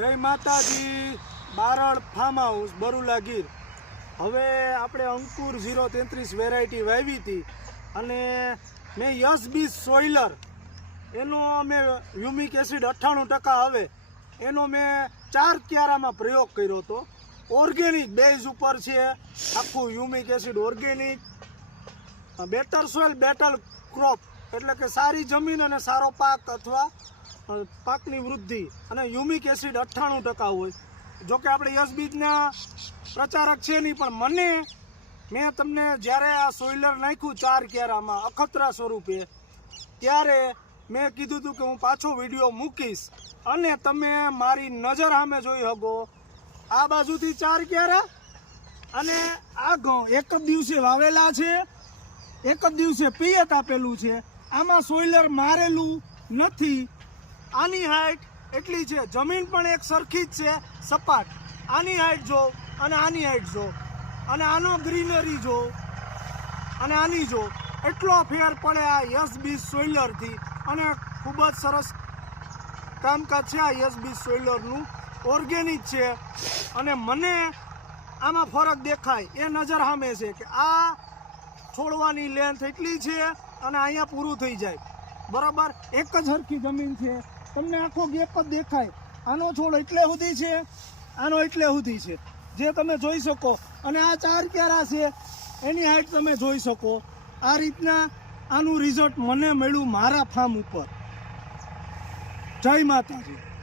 જય માતાજી। Barad farm house Barula Gir. હવે આપણે અંકુર 033 વેરાયટી વાવી હતી અને મેં યસ-20 સોઇલર એનો અમે હ્યુમિક એસિડ 98% આવે એનો મેં 4 ક્યારામાં પ્રયોગ કર્યો હતો। ઓર્ગેનિક બેઝ ઉપર છે આખું humic acid organic, better soil better crop એટલે કે સારી જમીન અને સારો પાક અથવા પાકની વૃદ્ધિ અને હ્યુમિક એસિડ 98% હોય। જોકે આપણે યસ-20ના પ્રચારક છે નહીં, પણ મેં તમને જ્યારે આ સોઇલર નાખ્યું 4 ક્યારામાં અખતરા સ્વરૂપે ત્યારે મેં કીધું હતું કે હું પાછો વિડીયો મૂકીશ અને તમે મારી નજર સામે જોઈ શકો। આ બાજુથી 4 ક્યારા અને આ ઘઉં એક જ દિવસે વાવેલા છે, એક જ દિવસે પિયત આપેલું છે। આમાં સોઇલર મારેલું નથી। આની હાઈટ એટલી છે, જમીન પણ એક સરખી જ છે સપાટ। આની હાઈટ જો અને આની હાઈટ જો અને આનો ગ્રીનરી જો અને આની જો, એટલો ફેર પડે આ યસ-20 સોઇલરથી અને ખૂબ જ સરસ કામકાજ છે આ યસ-20 સોઇલરનું। ઓર્ગેનિક છે અને મને આમાં ફરક દેખાય એ નજર સામે છે કે આ છોડવાની લેન્થ એટલી છે અને અહીંયા પૂરું થઈ જાય બરાબર। એક જ હરખી જમીન છે, તમને આખો ગેપ જ દેખાય। આનો છોડ એટલે સુધી છે, આનો એટલે સુધી છે જે તમે જોઈ શકો। અને આ 4 ક્યારા છે એની હાઈટ તમે જોઈ શકો। આ રીતના આનું રિઝલ્ટ મને મળ્યું મારા ફાર્મ ઉપર। જય માતાજી।